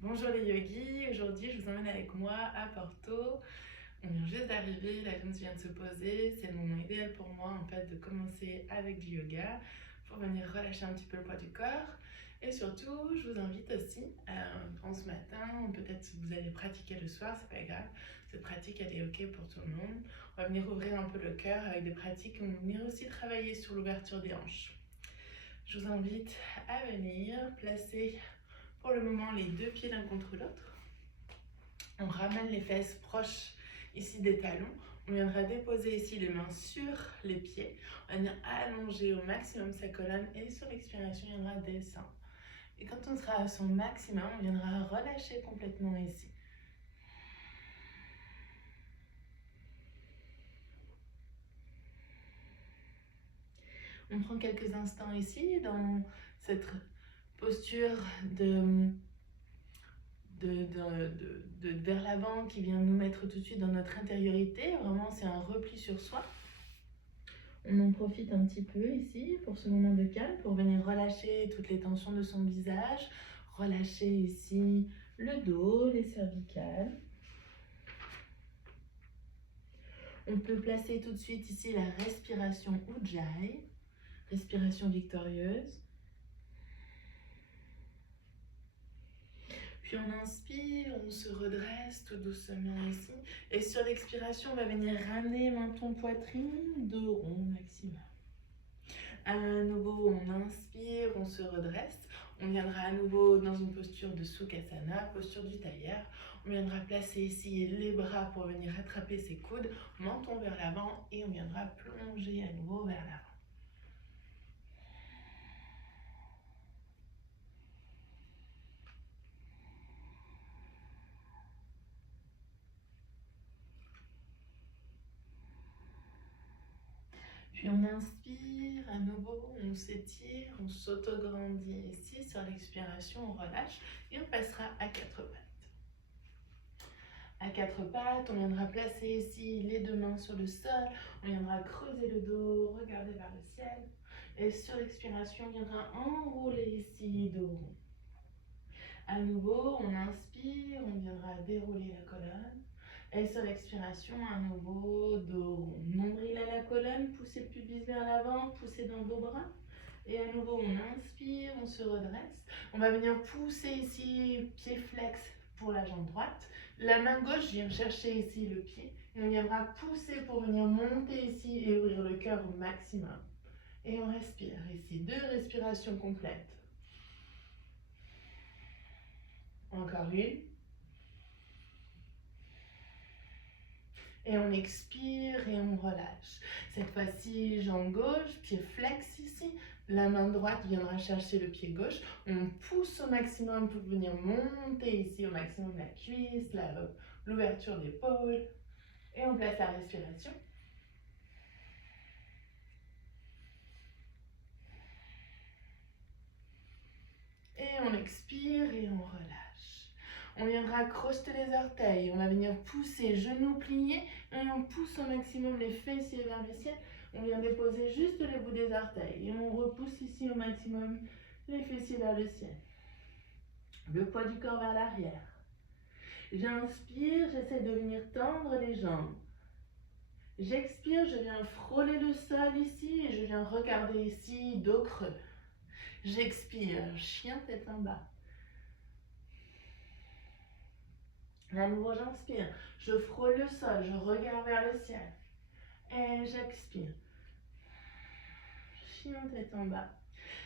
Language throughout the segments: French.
Bonjour les yogis, aujourd'hui je vous emmène avec moi à Porto. On vient juste d'arriver, l'avion vient de se poser, c'est le moment idéal pour moi en fait de commencer avec du yoga pour venir relâcher un petit peu le poids du corps. Et surtout, je vous invite aussi, en ce matin, peut-être vous allez pratiquer le soir, c'est pas grave, cette pratique elle est ok pour tout le monde. On va venir ouvrir un peu le cœur avec des pratiques, on va venir aussi travailler sur l'ouverture des hanches. Je vous invite à venir placer pour le moment les deux pieds l'un contre l'autre. On ramène les fesses proches ici des talons. On viendra déposer ici les mains sur les pieds. On va venir allonger au maximum sa colonne et sur l'expiration, il viendra descendre. Et quand on sera à son maximum, on viendra relâcher complètement ici. On prend quelques instants ici dans cette posture vers l'avant qui vient nous mettre tout de suite dans notre intériorité. Vraiment, c'est un repli sur soi. On en profite un petit peu ici pour ce moment de calme, pour venir relâcher toutes les tensions de son visage, relâcher ici le dos, les cervicales. On peut placer tout de suite ici la respiration Ujjayi, respiration victorieuse. Puis on inspire, on se redresse tout doucement ici. Et sur l'expiration, on va venir ramener menton, poitrine, dos rond maximum. À nouveau, on inspire, on se redresse. On viendra à nouveau dans une posture de Sukhasana, posture du tailleur. On viendra placer ici les bras pour venir attraper ses coudes, menton vers l'avant et on viendra plonger à nouveau vers l'avant. Puis on inspire, à nouveau, on s'étire, on s'autograndit ici. Sur l'expiration, on relâche et on passera à quatre pattes. À quatre pattes, on viendra placer ici les deux mains sur le sol. On viendra creuser le dos, regarder vers le ciel. Et sur l'expiration, on viendra enrouler ici, dos rond. À nouveau, on inspire, on viendra dérouler la colonne. Et sur l'expiration, à nouveau, dos rond. Nombril à la colonne, poussez le pubis vers l'avant, poussez dans vos bras. Et à nouveau, on inspire, on se redresse. On va venir pousser ici, pied flex pour la jambe droite. La main gauche vient chercher ici le pied. Et on viendra pousser pour venir monter ici et ouvrir le cœur au maximum. Et on respire ici, 2 respirations complètes. Encore une. Et on expire et on relâche. Cette fois-ci, jambe gauche, pied flex ici. La main droite viendra chercher le pied gauche. On pousse au maximum pour venir monter ici au maximum la cuisse, l'ouverture d'épaule. Et on place la respiration. Et on expire et on relâche. On viendra crocheter les orteils. On va venir pousser, genoux pliés. Et on pousse au maximum les fessiers vers le ciel. On vient déposer juste les bouts des orteils. Et on repousse ici au maximum les fessiers vers le ciel. Le poids du corps vers l'arrière. J'inspire, j'essaie de venir tendre les jambes. J'expire, je viens frôler le sol ici et je viens regarder ici, dos creux. J'expire, chien tête en bas. À nouveau, j'inspire, je frôle le sol, je regarde vers le ciel. Et j'expire. Chien tête en bas.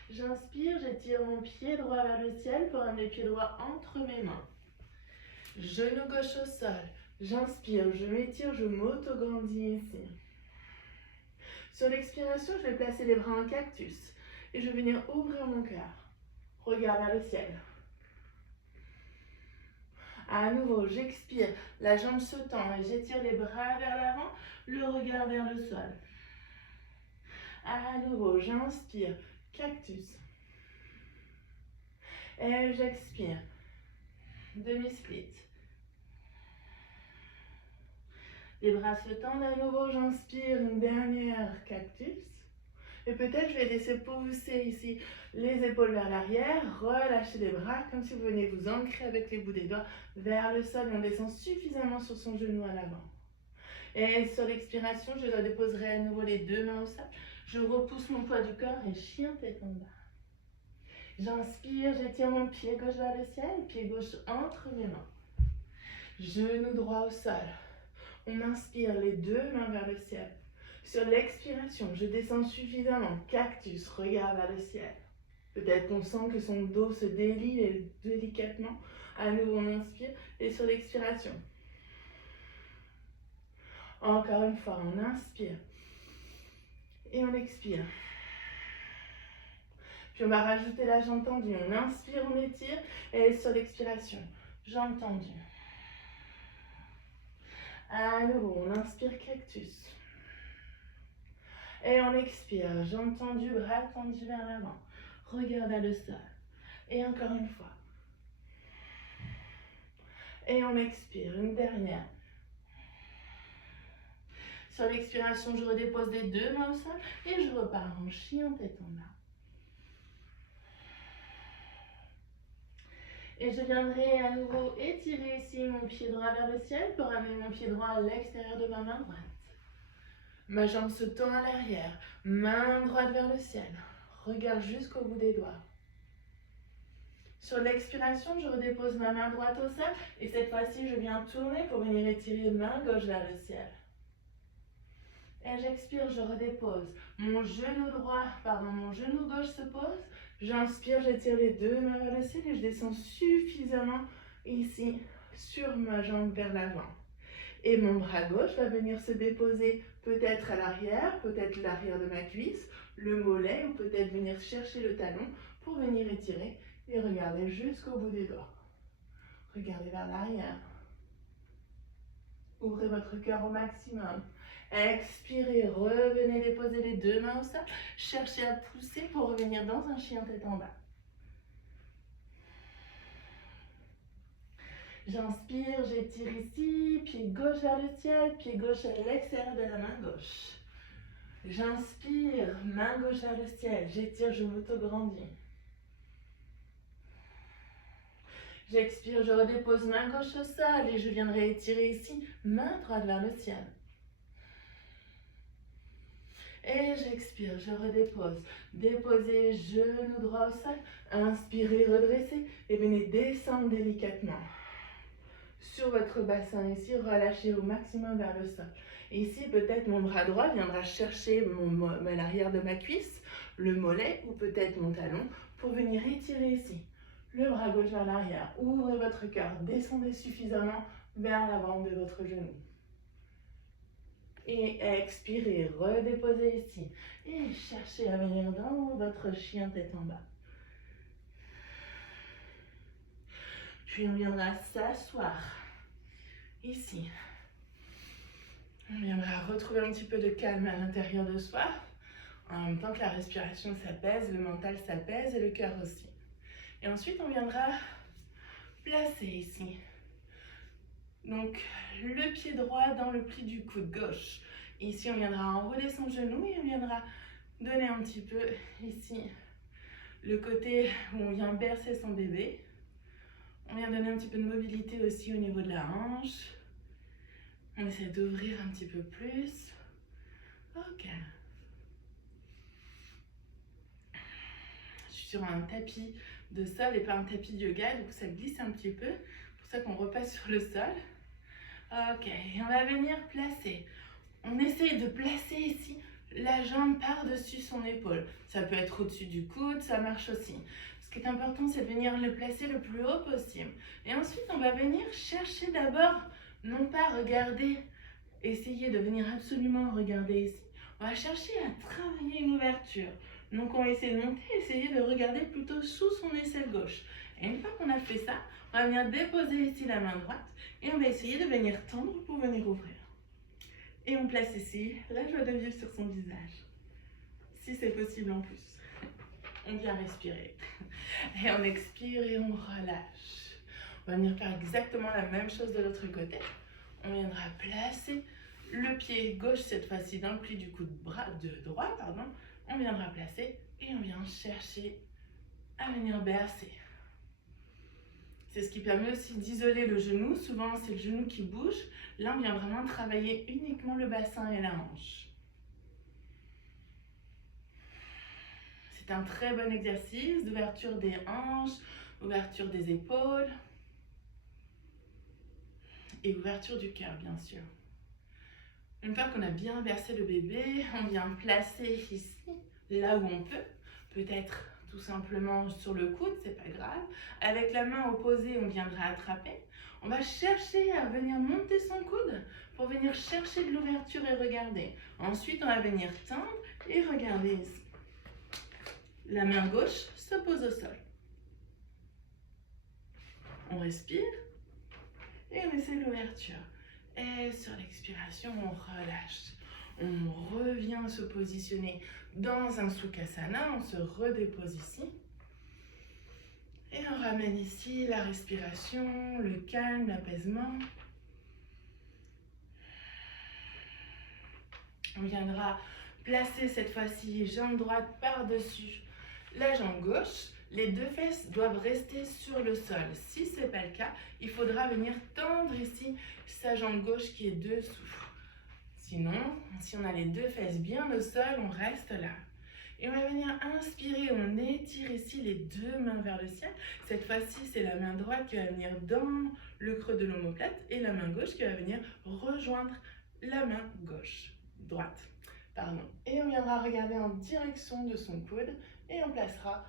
J'inspire, j'étire mon pied droit vers le ciel pour amener le pied droit entre mes mains. Genou gauche au sol. J'inspire, je m'étire, je m'autograndis ici. Sur l'expiration, je vais placer les bras en cactus. Et je vais venir ouvrir mon cœur. Regard vers le ciel. À nouveau, j'expire, la jambe se tend et j'étire les bras vers l'avant, le regard vers le sol. À nouveau, j'inspire, cactus. Et j'expire, demi-split. Les bras se tendent à nouveau, j'inspire, une dernière cactus. Et peut-être je vais laisser pousser ici les épaules vers l'arrière, relâcher les bras comme si vous venez vous ancrer avec les bouts des doigts vers le sol et on descend suffisamment sur son genou à l'avant. Et sur l'expiration, je redéposerai à nouveau les deux mains au sol. Je repousse mon poids du corps et chien tête en bas. J'inspire, j'étire mon pied gauche vers le ciel, pied gauche entre mes mains. Genou droit au sol. On inspire les deux mains vers le ciel. Sur l'expiration, je descends suffisamment. Cactus, regarde vers le ciel. Peut-être qu'on sent que son dos se délie délicatement. À nouveau, on inspire. Et sur l'expiration. Encore une fois, on inspire. Et on expire. Puis on va rajouter la jambe tendue. On inspire, on étire. Et sur l'expiration, jambe tendue. À nouveau, on inspire cactus. Et on expire, jambes tendues, bras tendus vers l'avant. Regard vers le sol. Et encore une fois. Et on expire, une dernière. Sur l'expiration, je redépose les deux mains au sol et je repars en chien tête en bas. Et je viendrai à nouveau étirer ici mon pied droit vers le ciel pour amener mon pied droit à l'extérieur de ma main droite. Ma jambe se tend à l'arrière, main droite vers le ciel. Regarde jusqu'au bout des doigts. Sur l'expiration, je redépose ma main droite au sol et cette fois-ci, je viens tourner pour venir étirer main gauche vers le ciel. Et j'expire, je redépose. Mon genou gauche se pose. J'inspire, j'étire les deux mains vers le ciel et je descends suffisamment ici sur ma jambe vers l'avant. Et mon bras gauche va venir se déposer peut-être à l'arrière, peut-être l'arrière de ma cuisse, le mollet ou peut-être venir chercher le talon pour venir étirer et regarder jusqu'au bout des doigts. Regardez vers l'arrière. Ouvrez votre cœur au maximum. Expirez, revenez déposer les deux mains au sol. Cherchez à pousser pour revenir dans un chien tête en bas. J'inspire, j'étire ici, pied gauche vers le ciel, pied gauche à l'extérieur de la main gauche. J'inspire, main gauche vers le ciel, j'étire, je m'auto-grandis. J'expire, je redépose main gauche au sol et je viendrai étirer ici, main droite vers le ciel. Et j'expire, je redépose. Déposez genou droit au sol, inspirez, redressez et venez descendre délicatement. Sur votre bassin ici, relâchez au maximum vers le sol. Ici, peut-être mon bras droit viendra chercher l'arrière de ma cuisse, le mollet ou peut-être mon talon pour venir étirer ici. Le bras gauche vers l'arrière. Ouvrez votre cœur, descendez suffisamment vers l'avant de votre genou. Et expirez, redéposez ici. Et cherchez à venir dans votre chien tête en bas. Puis on viendra s'asseoir ici. On viendra retrouver un petit peu de calme à l'intérieur de soi. En même temps que la respiration s'apaise, le mental s'apaise et le cœur aussi. Et ensuite, on viendra placer ici. Donc, le pied droit dans le pli du coude gauche. Ici, on viendra enrouler son genou et on viendra donner un petit peu ici le côté où on vient bercer son bébé. On vient donner un petit peu de mobilité aussi au niveau de la hanche. On essaie d'ouvrir un petit peu plus. Ok. Je suis sur un tapis de sol et pas un tapis de yoga, du coup ça glisse un petit peu. C'est pour ça qu'on repasse sur le sol. Ok, et on va venir placer. On essaye de placer ici la jambe par-dessus son épaule. Ça peut être au-dessus du coude, ça marche aussi. Ce qui est important, c'est de venir le placer le plus haut possible. Et ensuite, on va venir chercher d'abord, non pas regarder, essayer de venir absolument regarder ici. On va chercher à travailler une ouverture. Donc, on va essayer de monter, essayer de regarder plutôt sous son aisselle gauche. Et une fois qu'on a fait ça, on va venir déposer ici la main droite et on va essayer de venir tendre pour venir ouvrir. Et on place ici la joie de vivre sur son visage, si c'est possible en plus. On vient respirer. Et on expire et on relâche. On va venir faire exactement la même chose de l'autre côté. On viendra placer le pied gauche cette fois-ci dans le pli du coude droit, On viendra placer et on vient chercher à venir bercer. C'est ce qui permet aussi d'isoler le genou. Souvent, c'est le genou qui bouge. Là, on vient vraiment travailler uniquement le bassin et la hanche. C'est un très bon exercice d'ouverture des hanches, ouverture des épaules et ouverture du cœur, bien sûr. Une fois qu'on a bien bercé le bébé, on vient placer ici, là où on peut, peut-être tout simplement sur le coude, c'est pas grave. Avec la main opposée, on viendra attraper. On va chercher à venir monter son coude pour venir chercher de l'ouverture et regarder. Ensuite, on va venir tendre et regarder ici. La main gauche se pose au sol. On respire et on essaie l'ouverture. Et sur l'expiration, on relâche. On revient se positionner dans un Sukhasana, on se redépose ici. Et on ramène ici la respiration, le calme, l'apaisement. On viendra placer cette fois-ci jambe droite par-dessus la jambe gauche. Les deux fesses doivent rester sur le sol. Si ce n'est pas le cas, il faudra venir tendre ici sa jambe gauche qui est dessous. Sinon, si on a les deux fesses bien au sol, on reste là. Et on va venir inspirer, on étire ici les deux mains vers le ciel. Cette fois-ci, c'est la main droite qui va venir dans le creux de l'omoplate et la main gauche qui va venir rejoindre la main droite. Et on viendra regarder en direction de son coude et on placera,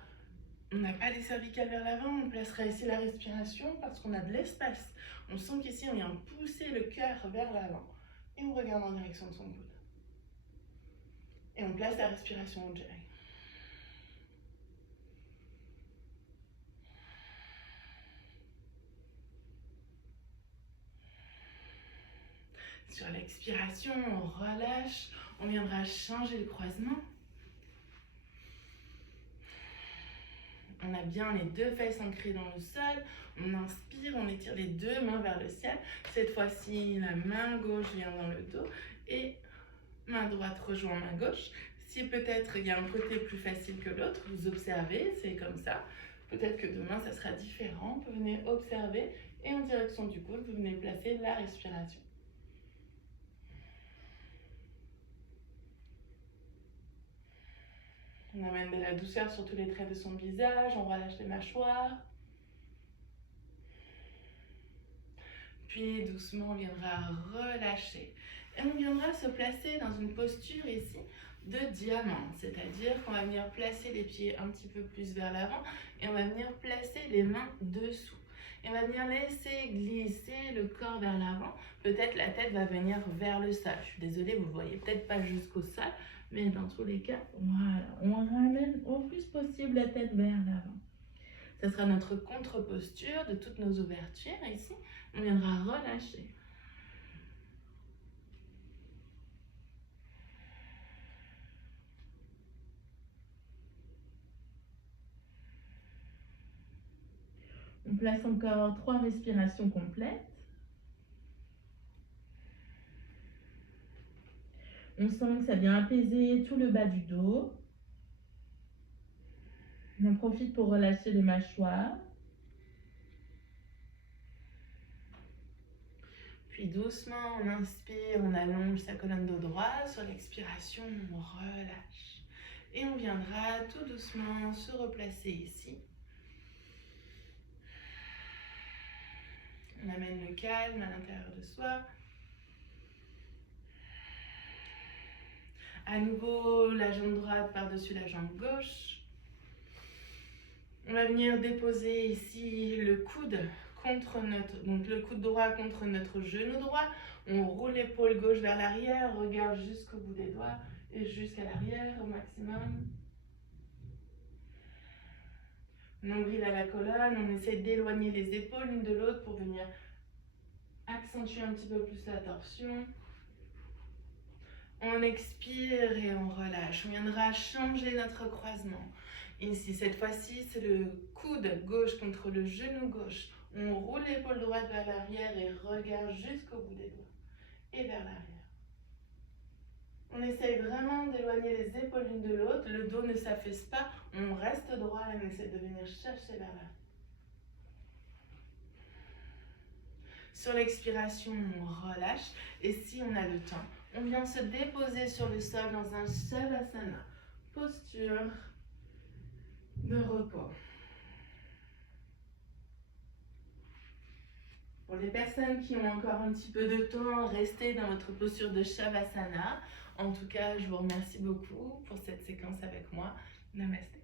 on n'a pas les cervicales vers l'avant, on placera ici la respiration parce qu'on a de l'espace. On sent qu'ici, on vient pousser le cœur vers l'avant et on regarde en direction de son coude. Et on place la respiration au ujjayi. Sur l'expiration, on relâche, on viendra changer le croisement. On a bien les deux fesses ancrées dans le sol. On inspire, on étire les deux mains vers le ciel. Cette fois-ci, la main gauche vient dans le dos et main droite rejoint main gauche. Si peut-être il y a un côté plus facile que l'autre, vous observez, c'est comme ça. Peut-être que demain, ça sera différent. Vous venez observer et en direction du coude, vous venez placer la respiration. On amène de la douceur sur tous les traits de son visage, on relâche les mâchoires. Puis doucement, on viendra relâcher. Et on viendra se placer dans une posture ici de diamant, c'est-à-dire qu'on va venir placer les pieds un petit peu plus vers l'avant et on va venir placer les mains dessous. Et on va venir laisser glisser le corps vers l'avant. Peut-être la tête va venir vers le sol. Je suis désolée, vous ne voyez peut-être pas jusqu'au sol, mais dans tous les cas, voilà, on ramène au plus possible la tête vers l'avant. Ce sera notre contre-posture de toutes nos ouvertures. Ici, on viendra relâcher. On place encore 3 respirations complètes. On sent que ça vient apaiser tout le bas du dos. On en profite pour relâcher les mâchoires. Puis doucement, on inspire, on allonge sa colonne dos droite. Sur l'expiration, on relâche. Et on viendra tout doucement se replacer ici. On amène le calme à l'intérieur de soi. À nouveau, la jambe droite par-dessus la jambe gauche. On va venir déposer ici le coude contre donc le coude droit contre notre genou droit. On roule l'épaule gauche vers l'arrière, regarde jusqu'au bout des doigts et jusqu'à l'arrière au maximum. Nombril à la colonne, on essaie d'éloigner les épaules l'une de l'autre pour venir accentuer un petit peu plus la torsion. On expire et on relâche. On viendra changer notre croisement. Ici, cette fois-ci, c'est le coude gauche contre le genou gauche. On roule l'épaule droite vers l'arrière et regarde jusqu'au bout des doigts. Et vers l'arrière. On essaye vraiment d'éloigner les épaules l'une de l'autre. Le dos ne s'affaisse pas. On reste droit et on essaie de venir chercher vers là. Sur l'expiration, on relâche. Et si on a le temps, on vient se déposer sur le sol dans un Shavasana. Posture de repos. Pour les personnes qui ont encore un petit peu de temps, restez dans votre posture de Shavasana. En tout cas, je vous remercie beaucoup pour cette séquence avec moi. Namasté.